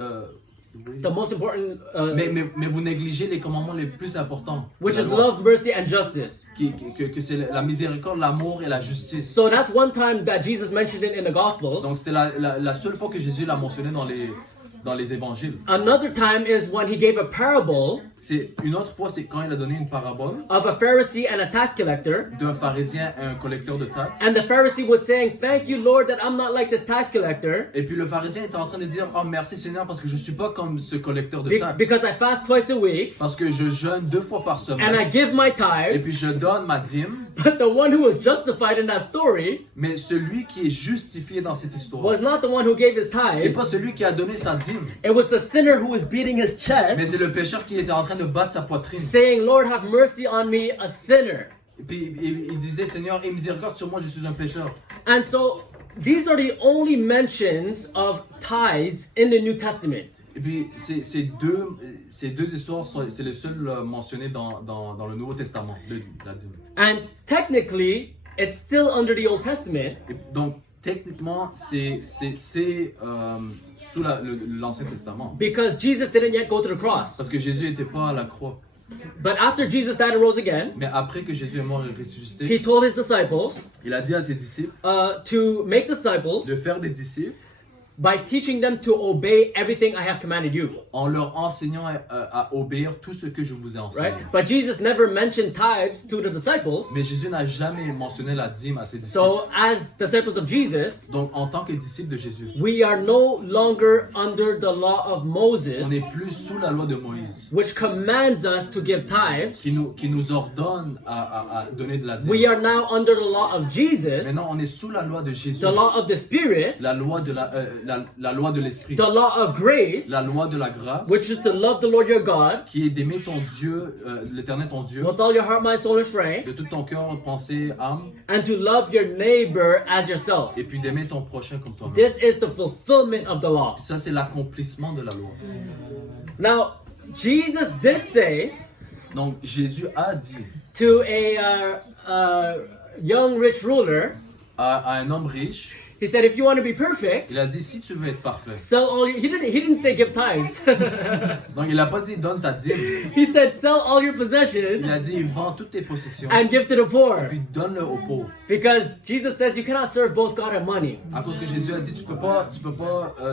the most important, mais vous négligez les commandements les plus importants. de which la is loi, love, mercy, and justice. que c'est la miséricorde, l'amour et la justice. So that's one time that Jesus mentioned it in the Gospels. Donc c'est la seule fois que Jésus l'a mentionné dans les évangiles. Another time is when he gave a parable C'est une autre fois, c'est quand il a donné une parabole of a Pharisee and a tax collector. d'un pharisien et un collecteur de taxes. And the Pharisee was saying, "Thank you, Lord, that I'm not like this tax collector, Et puis le pharisien était en train de dire, oh merci Seigneur parce que je suis pas comme ce collecteur de taxes. because I fast twice a week Parce que je jeûne 2 fois par and I semaine. give my Et puis tithes." je donne ma dîme. But the one who was justified in that story Mais celui qui est justifié dans cette histoire, was not the one who gave his c'est tithes. pas celui qui a donné sa dîme. It was the sinner who was beating his Mais chest, c'est le pécheur qui était en train de battre sa poitrine. saying, "Lord, have mercy on me, a sinner." Et puis il disait, Seigneur, aie miséricorde sur moi, je suis un pécheur. And so these are the only mentions of tithes in the New Testament. Et puis ces deux histoires, c'est les seules mentionnées dans le Nouveau Testament, de la dîme. And technically, it's still under the Old Testament. Et donc techniquement, c'est sous l'Ancien Testament. Because Jesus didn't yet go to the cross. Parce que Jésus n'était pas à la croix. But after Jesus died and rose again, Mais après que Jésus est mort et ressuscité, he told his disciples il a dit à ses disciples to make disciples de faire des disciples by teaching them to obey everything I have commanded you. en leur enseignant à obéir tout ce que je vous ai enseigné. Right? But Jesus never mentioned tithes to the disciples. Mais Jésus n'a jamais mentionné la dîme à ses disciples. So, as disciples of Jesus, Donc en tant que disciples de Jésus, we are no longer under the law of on Moses, n'est plus sous la loi de Moïse, which commands us to give tithes. qui nous ordonne à donner de la dîme. We are now under the law of Jesus, Maintenant, on est sous la loi de Jésus, the law of the Spirit, la loi de la loi de l'esprit, the law of grace, la loi de la grâce, which is to love the Lord your God qui est d'aimer ton Dieu, l'Éternel ton Dieu, with all your heart, mind, soul, and strength, de tout ton cœur, pensée, âme, and to love your neighbor as yourself. et puis d'aimer ton prochain comme toi-même. This is the fulfillment of the law. Ça, c'est l'accomplissement de la loi. Now, Jesus did say Donc, Jésus a dit to a young rich ruler, à un homme riche, he said, "If you want to be perfect, il a dit, si tu veux être parfait. sell all your." He didn't say give tithes. Donc, il n'a pas dit, donne ta dîme. He said, "Sell all your Il possessions a dit, vends toutes tes possessions, and give to the poor," puis donne-le aux pauvres. because Jesus says you cannot serve both God and money, À cause que Jésus a dit, tu peux pas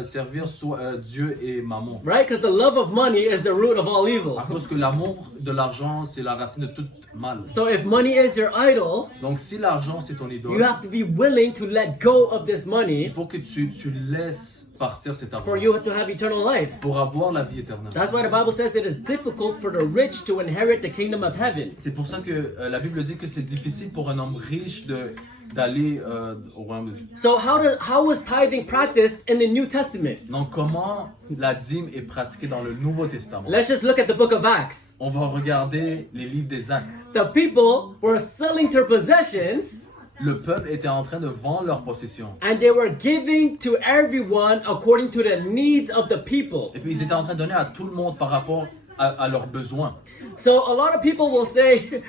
servir soit Dieu et mammon. right? Because the love of money is the root of all evil. À cause que l'amour de l'argent, c'est la racine de tout mal. So if money is your idol, Donc, si l'argent, c'est ton you idole, have to be willing to let go of this il money faut que tu laisses partir cet argent for you to have eternal life. pour avoir la vie éternelle. That's why the Bible says it is difficult for the rich to inherit the kingdom of heaven. C'est pour ça que la Bible dit que c'est difficile pour un homme riche d'aller au royaume de Dieu. So how was tithing practiced in the New Testament? Donc, comment la dîme est pratiquée dans le Nouveau Testament? Let's just look at the book of Acts. On va regarder les livres des Actes. The people were selling their possessions Le peuple était en train de vendre leurs possessions. and they were giving to everyone according to the needs of the people. Et puis, ils étaient en train de donner à tout le monde par rapport à leurs besoins. So a lot of people will say,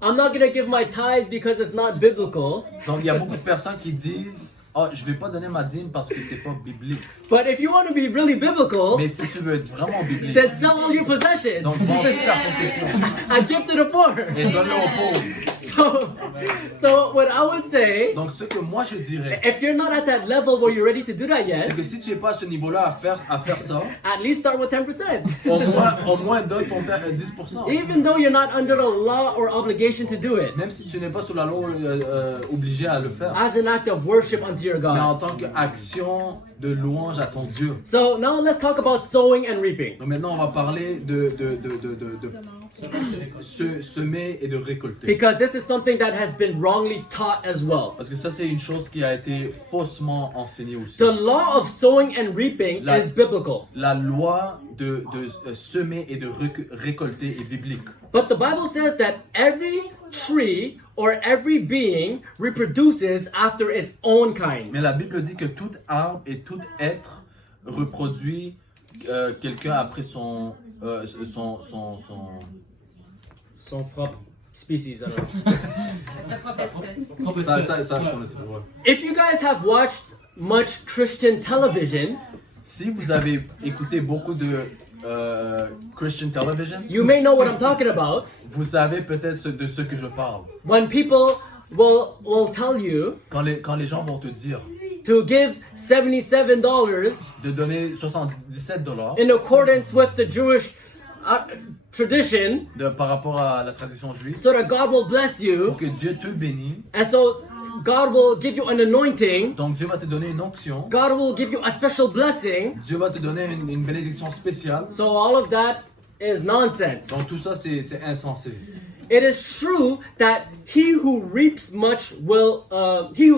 "I'm not going to give my tithes because it's not biblical." Donc, il y a beaucoup de personnes qui disent, oh, je vais pas donner ma dîme parce que c'est pas biblique. But if you want to be really biblical, Mais si tu veux être vraiment biblique, then sell all your possessions donc vends toute ta possession and give to the poor. et donne-le aux pauvres. So what I would say, Donc, ce que moi je dirais, if you're not at that level where you're ready to do that c'est yet, que si tu es pas à ce niveau-là à faire ça, at least start with 10%. au moins donne ton 10%. Even though you're not under the law or obligation to do it, Même si tu n'es pas sous la loi obligé à le faire. as an act of worship unto your Mais en God. tant qu'action de louange à ton Dieu. So now let's talk about sowing and reaping. Donc maintenant, on va parler de semer et de récolter. Because this is something that has been wrongly taught as well. Parce que ça, c'est une chose qui a été faussement enseignée aussi. The law of sowing and reaping La- is biblical. La loi de semer et de récolter est biblique. But the Bible says that every tree or every being reproduces after its own kind. Mais la Bible dit que tout arbre et tout être reproduit quelqu'un après son Son propre species. I don't know. ça, ouais. If you guys have watched much Christian television, Si vous avez écouté beaucoup de Christian television, you may know what I'm talking about. vous savez peut-être de ce que je parle. When people will tell you Quand les gens vont te dire to give $77 de donner $77 in accordance with the Jewish tradition par rapport à la tradition juive, so that God will bless pour you, que Dieu te bénisse, and so God will give you an anointing, donc Dieu va te donner une onction, God will give you a special blessing. Dieu va te donner une bénédiction spéciale. So all of that is nonsense. Donc tout ça c'est insensé. It is true that he who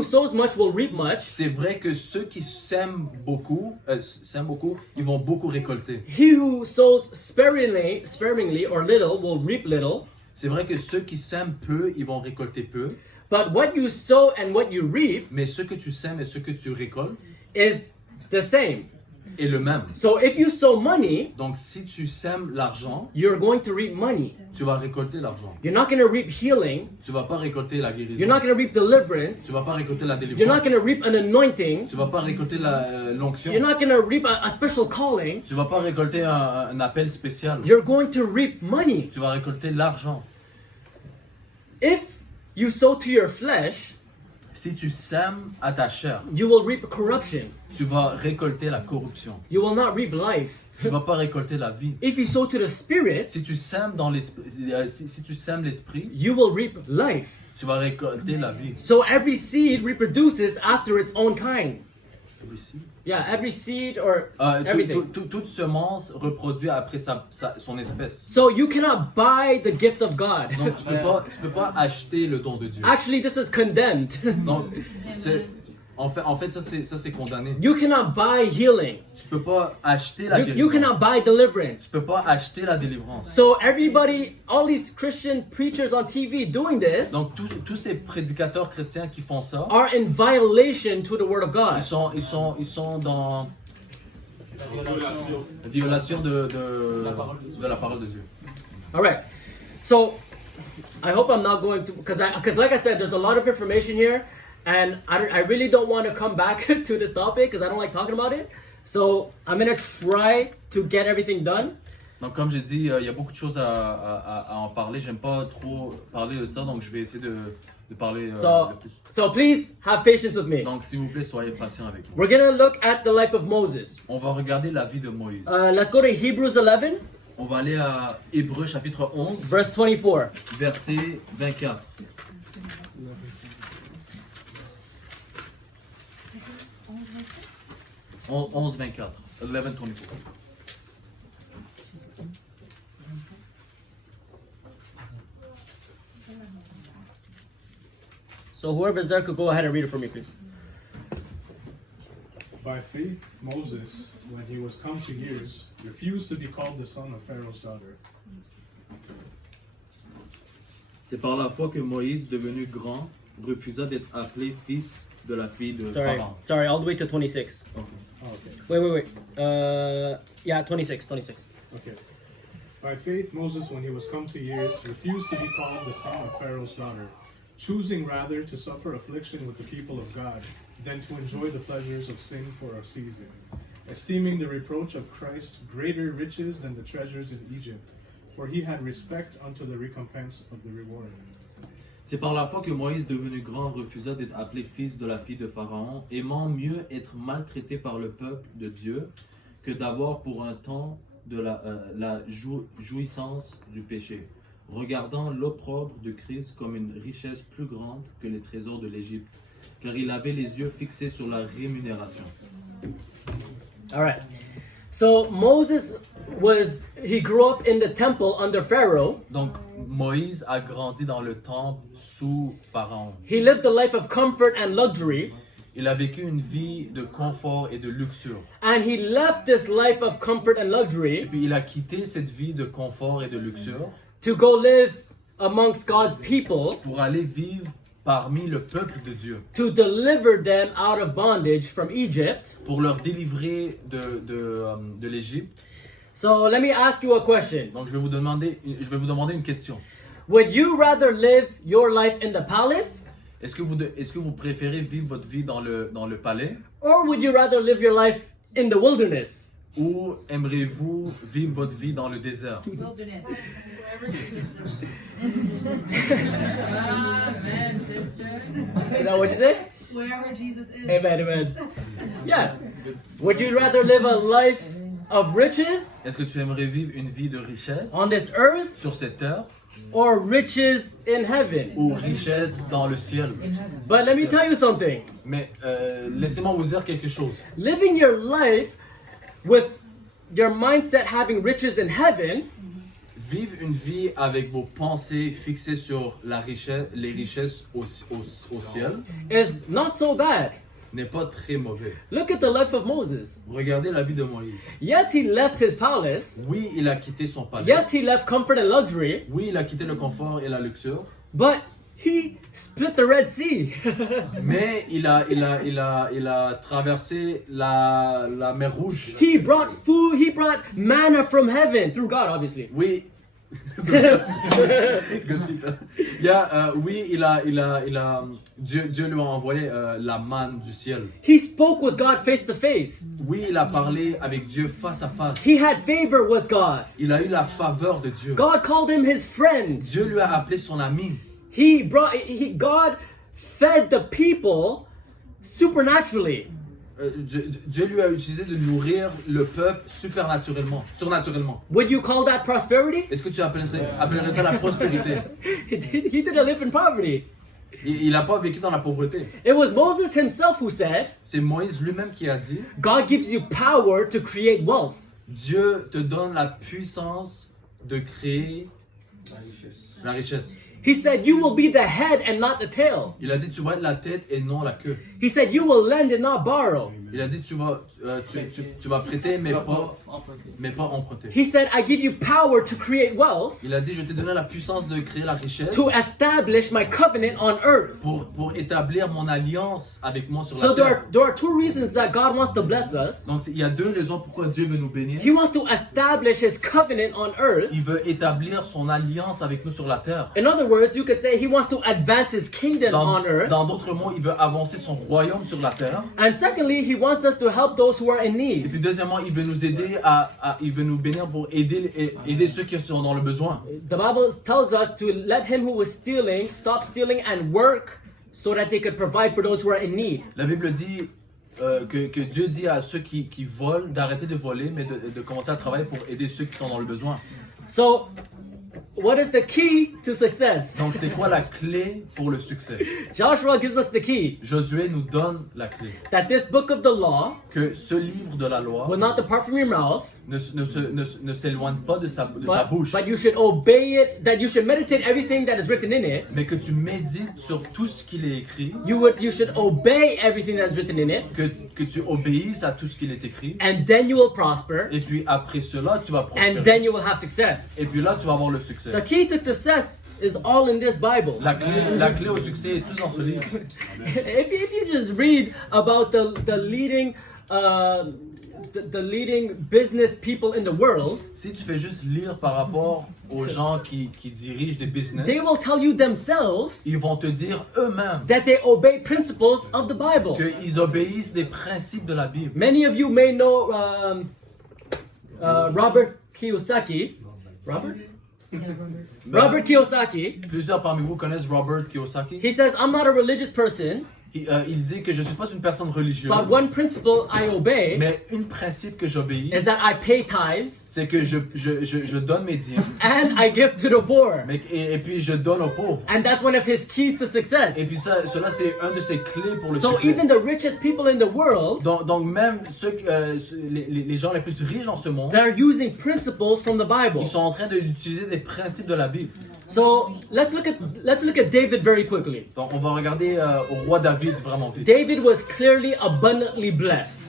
sows much will reap much. C'est vrai que ceux qui sèment beaucoup, ils vont beaucoup récolter. He who sows sparingly or little will reap little. C'est vrai que ceux qui sèment peu, ils vont récolter peu. But what you sow and what you reap Mais ce que tu sèmes et ce que tu récoltes is the same. est le même. So if you sow money, Donc si tu sèmes l'argent, you're going to reap money. tu vas récolter l'argent. You're not going to reap healing. Tu vas pas récolter la guérison. You're not going to reap deliverance. Tu vas pas récolter la You're not délivrance. going to reap an anointing. Tu vas pas récolter l'onction. You're not going to reap a special calling. Tu vas pas récolter un appel spécial. You're going to reap money. Tu vas récolter l'argent. If you sow to your flesh, Si tu sèmes à ta chair, you will reap corruption. tu vas récolter la corruption. You will not reap life. Tu vas pas récolter la vie. If you sow to the Spirit, Si tu sèmes dans l'esprit, si tu sèmes l'esprit, you will reap life. tu vas récolter la vie. So every seed reproduces after its own kind. Ici. Yeah, every seed or everything. Toute semence reproduit après son espèce. So you cannot buy the gift of God. Donc tu peux pas acheter le don de Dieu. Actually, this is condemned. Donc en fait ça c'est condamné. You cannot buy healing. Tu peux pas acheter la You guérison. cannot buy deliverance. Tu peux pas acheter la délivrance. So everybody, all these Christian preachers on TV doing this Donc tous ces prédicateurs chrétiens qui font ça, are in violation to the Word of God. ils sont dans violation de la parole de Dieu. All right. So I hope I'm not going to, because like I said, there's a lot of information here, and I really don't want to come back to this topic because I don't like talking about it. So I'm gonna try to get everything done. Donc comme j'ai dit, il y a beaucoup de choses à en parler. J'aime pas trop parler de ça, donc je vais essayer de parler le plus. So please have patience with me. Donc s'il vous plaît, soyez patient avec moi. We're gonna look at the life of Moses. On va regarder la vie de Moïse. Let's go to Hebrews 11, On va aller à Hébreux chapitre 11, verse 24. verset 24. On- 11-24. 11-24. So whoever's there could go ahead and read it for me, please. By faith, Moses, when he was come to years, refused to be called the son of Pharaoh's daughter. C'est par la foi que Moïse, devenu grand, refusa d'être appelé fils de la fille de Pharaon. Sorry, all the way to 26. Ok. Oh, okay. Wait. Yeah, 26. Okay. By faith, Moses, when he was come to years, refused to be called the son of Pharaoh's daughter, choosing rather to suffer affliction with the people of God than to enjoy the pleasures of sin for a season, esteeming the reproach of Christ greater riches than the treasures in Egypt, for he had respect unto the recompense of the reward. C'est par la foi que Moïse, devenu grand, refusa d'être appelé fils de la fille de Pharaon, aimant mieux être maltraité par le peuple de Dieu que d'avoir pour un temps de la jouissance du péché, regardant l'opprobre de Christ comme une richesse plus grande que les trésors de l'Égypte, car il avait les yeux fixés sur la rémunération. All right. So Moses he grew up in the temple under Pharaoh. Donc Moïse a grandi dans le temple sous Pharaon. He lived a life of comfort and luxury. Il a vécu une vie de confort et de luxure. And he left this life of comfort and Et luxury puis il a quitté cette vie de confort et de luxure to go live amongst God's people pour aller vivre parmi le peuple de Dieu, to deliver them out of bondage from Egypt. pour leur délivrer de l'Égypte. So let me ask you a question. Donc je vais vous demander une question. Would you rather live your life in the palace, Est-ce que vous préférez vivre votre vie dans le palais, or would you rather live your life in the wilderness? Où aimerez-vous vivre votre vie dans le désert? Wilderness. Wherever Jesus is. Amen, sister. Is that what you say? Wherever Jesus is. Amen, amen. Yeah. Would you rather live a life of riches Est-ce que tu aimerais vivre une vie de richesse on this earth sur cette terre or riches in heaven? ou richesse dans le ciel? But let me tell you something. Mais laissez-moi vous dire quelque chose. Living your life with your mindset having riches in heaven Vivre une vie avec vos pensées fixées sur la richesse, les richesses au ciel is not so bad. n'est pas très mauvais. Look at the life of Moses. Regardez la vie de Moïse. Yes, he left his palace. Oui, il a quitté son palais. Yes, he left comfort and luxury. Oui, il a quitté le confort et la luxure. But he split the Red Sea. Mais il a traversé la mer Rouge. He brought food, he brought manna from heaven through God, obviously. Oui. Dieu lui a envoyé la manne du ciel. He spoke with God face to face. Oui, il a parlé avec Dieu face à face. He had favor with God. Il a eu la faveur de Dieu. God called him his friend. Dieu lui a appelé son ami. God fed the people supernaturally. Dieu lui a utilisé de nourrir le peuple surnaturellement. Would you call that prosperity? Est-ce que tu appellerais ça la prospérité? He didn't live in poverty. Il n'a pas vécu dans la pauvreté. It was Moses himself who said, C'est Moïse lui-même qui a dit, God gives you power to create wealth. Dieu te donne la puissance de créer la richesse. He said, you will be the head and not the tail. Il a dit, tu vas être la tête et non la queue. He said, you will lend and not borrow. Il a dit, tu vas prêter, mais pas emprunter. He said, I give you power to create wealth Il a dit, je t'ai donné la puissance de créer la richesse to establish my covenant on earth. pour établir mon alliance avec moi sur So la terre. there are two reasons that God wants to bless us. Donc il y a deux raisons pourquoi Dieu veut nous bénir. He wants to establish his covenant on earth. Il veut établir son alliance avec nous sur la terre. In other words, you could say he wants to advance his kingdom on earth. Dans d'autres mots, il veut avancer son royaume sur la terre. And secondly, he wants us to help those who are in Et need. puis deuxièmement, il veut nous aider il veut nous bénir pour aider ceux qui sont dans le besoin. The Bible tells us to let him who was stealing stop stealing and work so that they could provide for those who are in need. La Bible dit que Dieu dit à ceux qui volent d'arrêter de voler, mais de commencer à travailler pour aider ceux qui sont dans le besoin. So, what is the key to success? Donc c'est quoi la clé pour le succès? Joshua gives us the key Josué nous donne la clé. that this book of the law Que ce livre de la loi will not depart from your mouth, ne s'éloigne pas de ta bouche, but you should obey it, that you should meditate everything that is written in it. mais que tu médites sur tout ce qu'il est écrit, You should obey everything that is written in it, que tu obéisses à tout ce qu'il est écrit, and then you will prosper, et puis après cela, tu vas and prospérer. then you will have success. Et puis là, tu vas avoir le succès. The key to success is all in this Bible. La clé au succès est tout dans ce livre. If you just read about the leading the leading business people in the world, Si tu fais juste lire par rapport aux gens qui dirigent des business, they will tell you themselves ils vont te dire eux-mêmes that they obey principles of the Bible. qu'ils obéissent des principes de la Bible. Many of you may know Robert Kiyosaki. Robert Kiyosaki. Plusieurs parmi vous connaissent Robert Kiyosaki. He says, I'm not a religious person, Il dit que je ne suis pas une personne religieuse, but one principle I obey mais un principe que j'obéis, is that I pay tithes c'est que je donne mes dîmes, and I give to the poor. et puis je donne aux pauvres. And that's one of his keys to Et success. puis cela c'est un de ses clés pour le So succès. even the richest people in the world, Donc même les gens les plus riches dans ce monde, they're using principles from the Bible. ils sont en train d'utiliser des principes de la Bible. So let's look at David very quickly. Donc on va regarder au roi David vraiment vite. David was clearly abundantly blessed.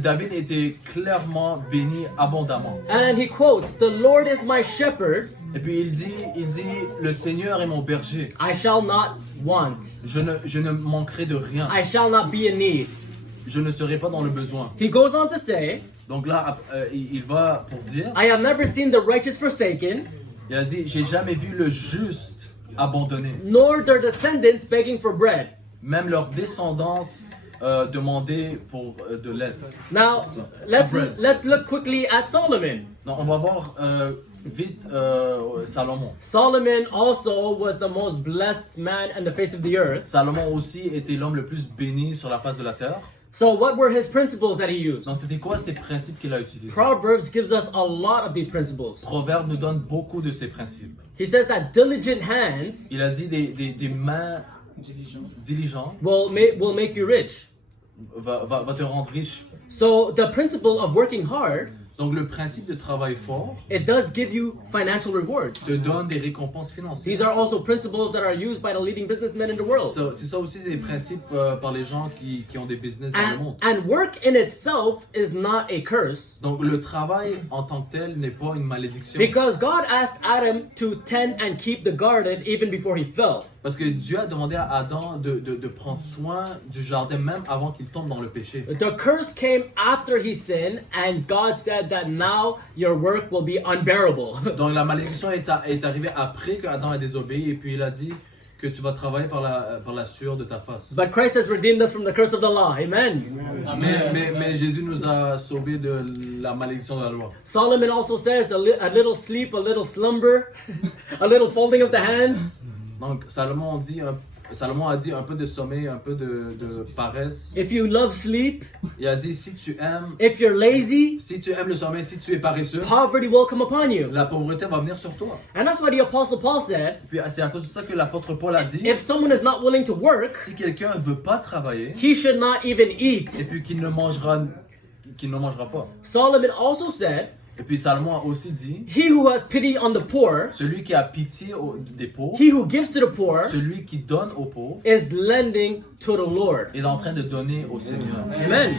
David était clairement béni abondamment. And he quotes, "The Lord is my shepherd, Et puis il dit, le Seigneur est mon berger. I shall not want. Je ne manquerai de rien. I shall not be in need." Je ne serai pas dans le besoin. He goes on to say, Donc là, il va pour dire, "I have never seen the righteous forsaken, il a dit, j'ai jamais vu le juste abandonné. nor their descendants begging for bread." Même leur descendance demander pour de l'aide. Now, let's look quickly at Solomon. Donc, on va voir vite Salomon. Solomon also was the most blessed man on the face of the earth. Salomon aussi était l'homme le plus béni sur la face de la terre. So what were his principles that he used? Donc, c'était quoi ces principes qu'il a utilisés? Proverbs gives us a lot of these principles. Proverbe nous donne beaucoup de ces principes. He says that diligent hands Il a dit des mains diligentes will make you rich. va te rendre riche. So the principle of working hard, Donc le principe de travail fort it does give you financial rewards. te donne des récompenses financières. These are also principles that are used by the leading businessmen in the world. C'est ça aussi, c'est des principes par les gens qui ont des business dans le monde. And work in itself is not a curse. Donc le travail en tant que tel n'est pas une malédiction. Because God asked Adam to tend and keep the garden even before he fell. Parce que Dieu a demandé à Adam de prendre soin du jardin même avant qu'il tombe dans le péché. The curse came after he sinned, and God said that now your work will be unbearable. Donc la malédiction est arrivée après que Adam a désobéi et puis il a dit que tu vas travailler par la sueur de ta face. But Christ has redeemed us from the curse of the law. Amen. Mais Jésus nous a sauvés de la malédiction de la loi. Solomon also says a little sleep, a little slumber, a little folding of the hands. Donc Salomon a dit un peu de sommeil, un peu de paresse. If you love sleep, Il a dit si tu aimes le sommeil, si tu es paresseux, poverty will come upon you. la pauvreté va venir sur toi. And that's why the Apostle Paul said, Puis c'est à cause de ça que l'apôtre Paul a dit if someone is not willing to work, si quelqu'un ne veut pas travailler he should not even eat. et puis qu'il ne mangera pas. Solomon also said, Et puis Salomon a aussi dit he who has pity on the poor, celui qui a pitié des pauvres, he who gives to the poor, celui qui donne aux pauvres, is lending to the Lord. est en train de donner au Seigneur. Amen.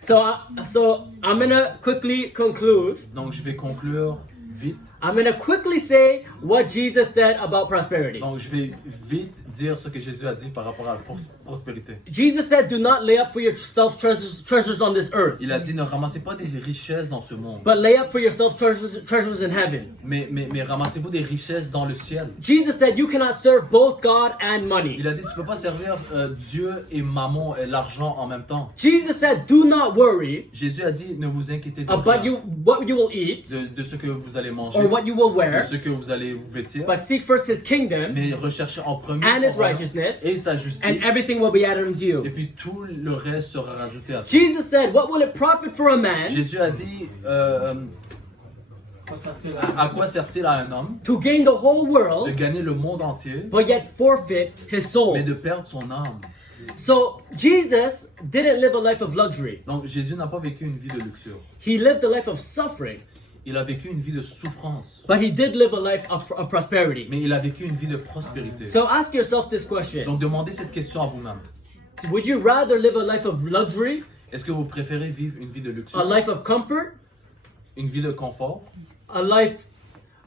So I'm gonna quickly conclude. Donc je vais conclure vite. I'm gonna quickly say what Jesus said about prosperity. Donc je vais vite dire ce que Jésus a dit par rapport à la prospérité. Jesus said, "Do not lay up for yourself treasures on this earth, Il a dit ne ramassez pas des richesses dans ce monde, but lay up for yourself treasures in heaven." mais ramassez-vous des richesses dans le ciel. Jesus said, "You cannot serve both God and money." Il a dit tu peux pas servir Dieu et mammon et l'argent en même temps. Jesus said, "Do not worry Jésus a dit ne vous inquiétez de about rien, what you will eat de ce que vous allez manger, or what you will de wear, ce que vous allez vous vêtir, but seek first His kingdom mais recherchez en premier and son His royaume righteousness, et sa justice, and everything will be added unto you." et puis tout le reste sera rajouté à toi. Jesus said, "What will it profit for a man Jésus a dit à quoi sert-il à un homme to gain the whole de world, gagner le monde entier, but yet forfeit his soul?" mais de perdre son âme? So Jesus didn't live a life of luxury. Donc Jésus n'a pas vécu une vie de luxure. He lived a life of suffering, Il a vécu une vie de souffrance, but he did live a life of prosperity. mais il a vécu une vie de prospérité. So ask yourself this question. Donc demandez cette question à vous-même. Would you rather live a life of luxury, Est-ce que vous préférez vivre une vie de a luxure, life of comfort, une vie de confort, a life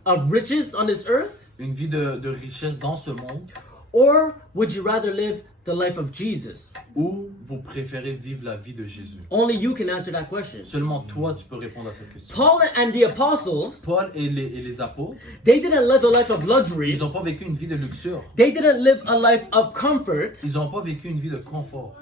of riches on this earth, une vie de richesse dans ce monde, or would you rather live the life of Jesus? ou vous préférez vivre la vie de Jésus? Only you can answer that question. Seulement toi, tu peux répondre à cette question. Paul and the apostles, Paul et les apôtres, they didn't live a life of luxury. ils n'ont pas vécu une vie de luxure. They didn't live a life of comfort, Ils n'ont pas vécu une vie de confort,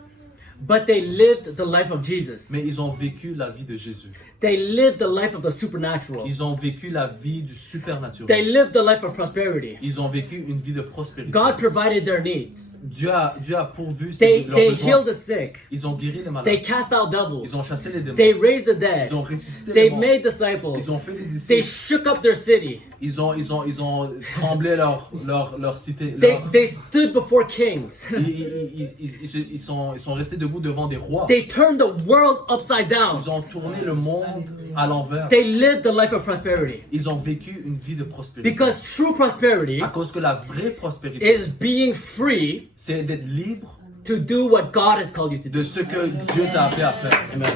but they lived the life of Jesus. mais ils ont vécu la vie de Jésus. They lived the life of the supernatural. Ils ont vécu la vie du supernaturel. They lived the life of prosperity. Ils ont vécu une vie de prospérité. God provided their needs. Dieu a pourvu They leurs besoins. healed the sick. Ils ont guéri les They malades. cast out devils. Ils ont chassé les démons. They raised the dead. Ils ont ressuscité They les morts. made disciples. Ils ont fait des They disciples. shook up their city. Ils ont tremblé leur cité. They stood before kings. Ils sont restés debout devant des rois. They turned the world upside down. Ils ont tourné le monde à l'envers. They lived a life of prosperity. Ils ont vécu une vie de prospérité. Because true prosperity À cause que la vraie prospérité, is being free c'est d'être libre to do what God has called you to do. de ce que Dieu t'a appelé à faire. Amen.